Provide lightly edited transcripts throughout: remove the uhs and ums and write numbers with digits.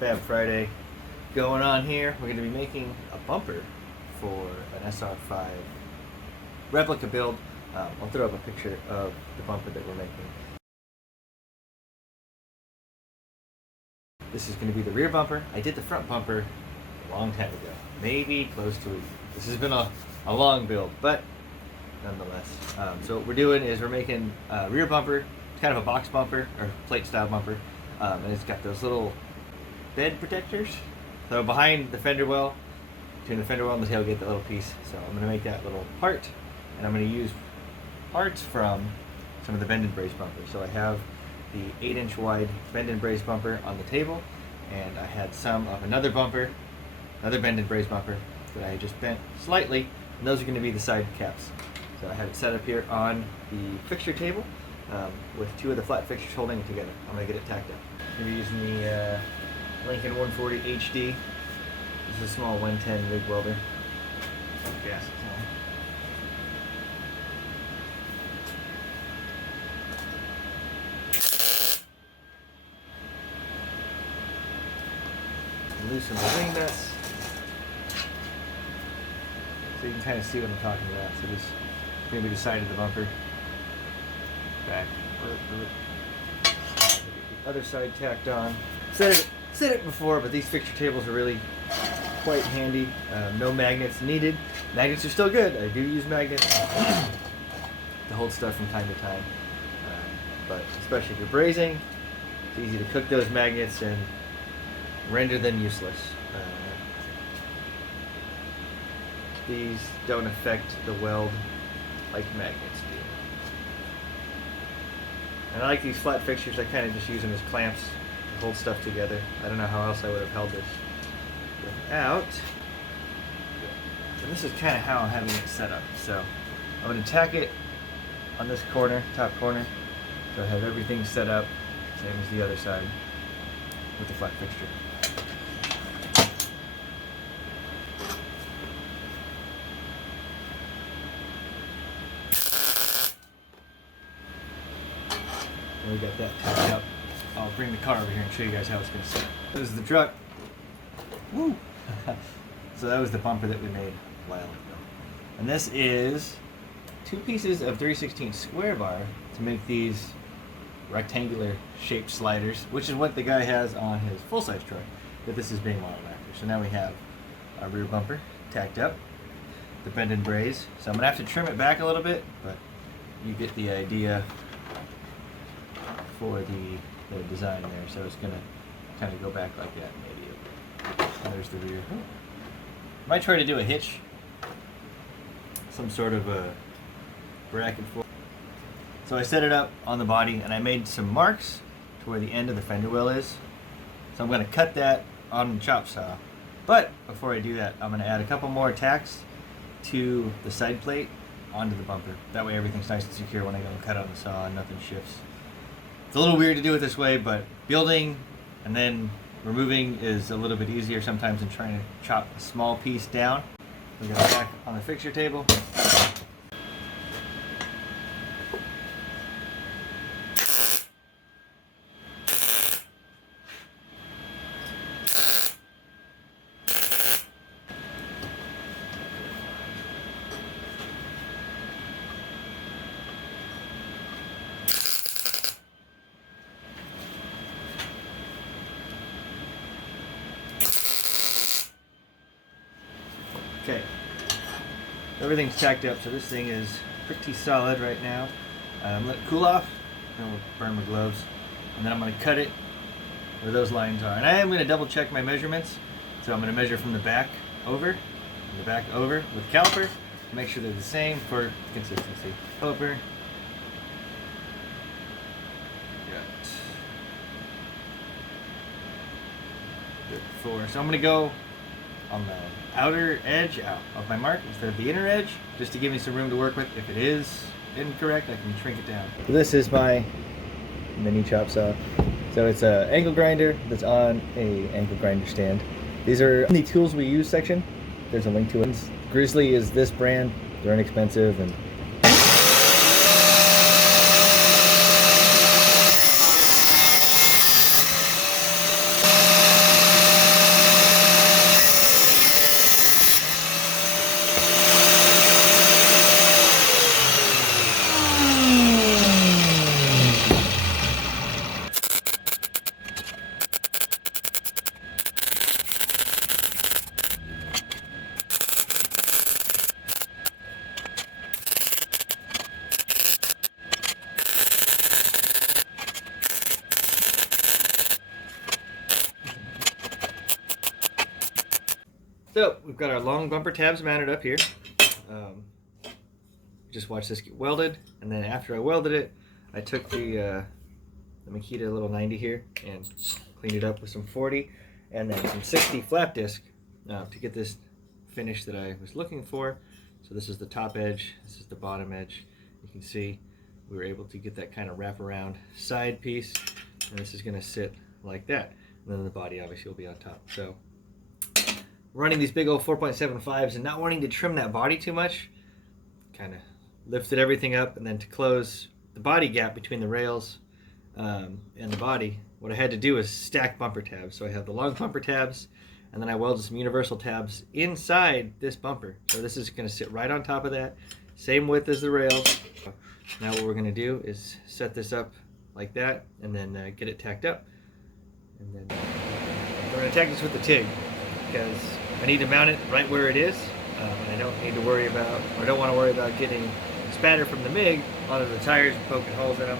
Fab Friday going on here. We're going to be making a bumper for an SR5 replica build. I'll throw up a picture of the bumper that we're making. This is going to be the rear bumper. I did the front bumper a long time ago, maybe close to a year. This has been a long build, but nonetheless. So what we're doing is we're making a rear bumper. It's kind of a box bumper or plate style bumper, and it's got those little bed protectors. So behind the fender well, between the fender well and the tailgate, that little piece. So I'm going to make that little part, and I'm going to use parts from some of the bend and braze bumpers. So I have the 8-inch wide bend and braze bumper on the table, and I had some of another bumper, another bend and braze bumper that I had just bent slightly, and those are going to be the side caps. So I have it set up here on the fixture table with two of the flat fixtures holding it together. I'm going to get it tacked up. I'm going to be using the Lincoln 140 HD. This is a small 110 MIG welder. Gas is on. Loosen the ring nuts so you can kind of see what I'm talking about. So this is going to be the side of the bumper. Back. The other side tacked on. Said it before, but these fixture tables are really quite handy. No magnets needed. Magnets are still good. I do use magnets to hold stuff from time to time. But especially if you're brazing, it's easy to cook those magnets and render them useless. These don't affect the weld like magnets do. And I like these flat fixtures. I kind of just use them as clamps to hold stuff together. I don't know how else I would have held this without. And this is kind of how I'm having it set up. So I'm going to tack it on this corner, top corner. So I have everything set up, same as the other side, with the flat fixture. We got that tacked up. I'll bring the car over here and show you guys how it's going to sit. This is the truck. Woo! So that was the bumper that we made a while ago. And this is 2 pieces of 3/16 square bar to make these rectangular shaped sliders, which is what the guy has on his full-size truck that this is being modeled after. So now we have our rear bumper tacked up, the bend and braze. So I'm going to have to trim it back a little bit, but you get the idea for the design there. So it's going to kind of go back like that maybe. And there's the rear. Might try to do a hitch, some sort of a bracket for. So I set it up on the body and I made some marks to where the end of the fender well is. So I'm going to cut that on the chop saw. But before I do that, I'm going to add a couple more tacks to the side plate onto the bumper. That way everything's nice and secure when I go and cut on the saw and nothing shifts. It's a little weird to do it this way, but building and then removing is a little bit easier sometimes than trying to chop a small piece down. We got it back on the fixture table. Okay, everything's tacked up, so this thing is pretty solid right now. Let it cool off, and we'll burn my gloves, and then I'm going to cut it where those lines are. And I am going to double check my measurements, so I'm going to measure from the back over, with the caliper, to make sure they're the same for consistency. Caliper. Good. 4. So I'm going to go on the outer edge of my mark instead of the inner edge, just to give me some room to work with. If it is incorrect, I can shrink it down. So this is my mini chop saw. So it's an angle grinder that's on a angle grinder stand. These are in the tools we use section. There's a link to it. Grizzly is this brand. They're inexpensive and So we've got our long bumper tabs mounted up here. Just watch this get welded, and then after I welded it, I took the Makita little 90 here and cleaned it up with some 40 and then some 60 flap disc to get this finish that I was looking for. So this is the top edge, this is the bottom edge. You can see we were able to get that kind of wraparound side piece, and this is going to sit like that. And then the body obviously will be on top. So running these big old 4.75s and not wanting to trim that body too much, kind of lifted everything up, and then to close the body gap between the rails and the body, what I had to do is stack bumper tabs. So I have the long bumper tabs, and then I welded some universal tabs inside this bumper. So this is going to sit right on top of that, same width as the rails. Now what we're going to do is set this up like that, and then get it tacked up. And then we're going to tack this with the TIG, because I need to mount it right where it is. And I don't need to worry about, or don't want to worry about getting spatter from the MIG onto the tires and poking holes in them.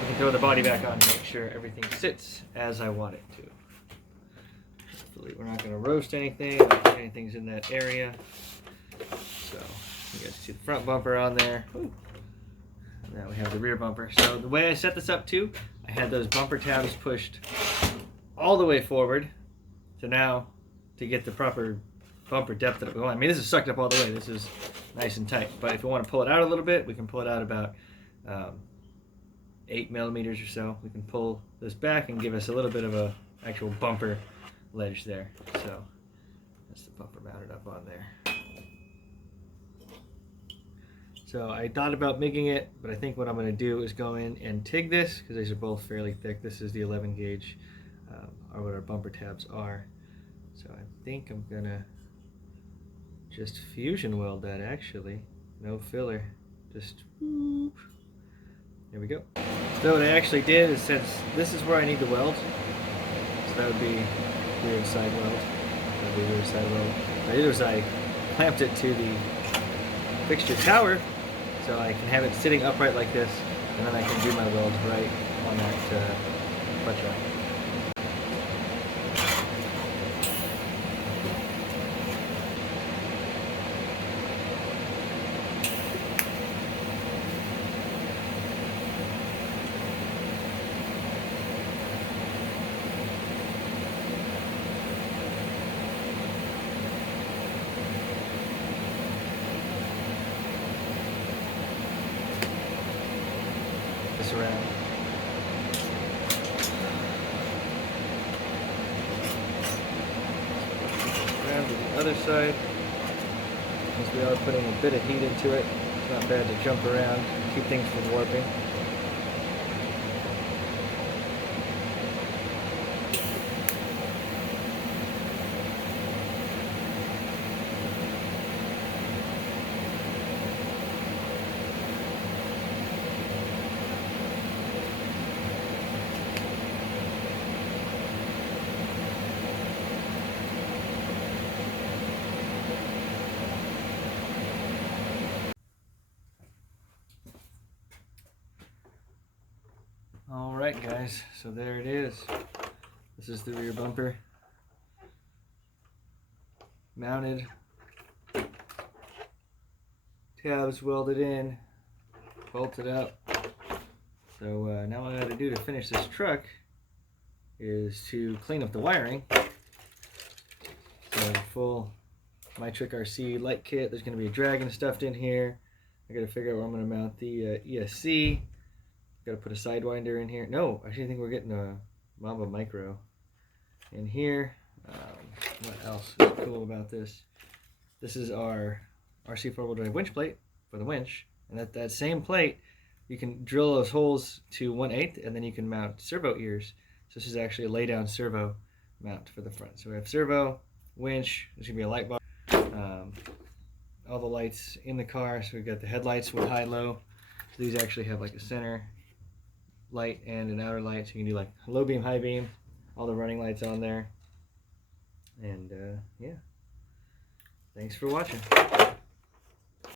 We can throw the body back on and make sure everything sits as I want it to. Hopefully we're not going to roast anything, not put anything's in that area. So you guys see the front bumper on there. Ooh. Now we have the rear bumper. So the way I set this up too, I had those bumper tabs pushed all the way forward. So now to get the proper bumper depth that we want. I mean, this is sucked up all the way. This is nice and tight. But if we want to pull it out a little bit, we can pull it out about 8 millimeters or so. We can pull this back and give us a little bit of a actual bumper ledge there. So that's the bumper mounted up on there. So I thought about MIGging it, but I think what I'm going to do is go in and TIG this, because these are both fairly thick. This is the 11 gauge, or what our bumper tabs are. So I think I'm going to just fusion weld that actually. No filler. Just whoop. There we go. So what I actually did is, since this is where I need to weld, so that would be rear side weld. That would be rear side weld. What I did was I clamped it to the fixture tower, so I can have it sitting upright like this, and then I can do my weld right on that clutch rack. This around. Around to the other side. Since we are putting a bit of heat into it, it's not bad to jump around, keep things from warping. Alright guys, so there it is. This is the rear bumper. Mounted. Tabs welded in. Bolted up. So now what I gotta do to finish this truck is to clean up the wiring. So full My Trick RC light kit. There's gonna be a dragon stuffed in here. I gotta figure out where I'm gonna mount the ESC. Got to put a Sidewinder in here. No, I actually think we're getting a Mamba Micro in here. What else is cool about this? This is our RC 4-wheel drive winch plate for the winch. And that same plate, you can drill those holes to 1/8, and then you can mount servo ears. So this is actually a lay-down servo mount for the front. So we have servo, winch, there's going to be a light bar. All the lights in the car. So we've got the headlights with high-low. So these actually have like a center light and an outer light, so you can do like low beam, high beam, all the running lights on there. And yeah, thanks for watching.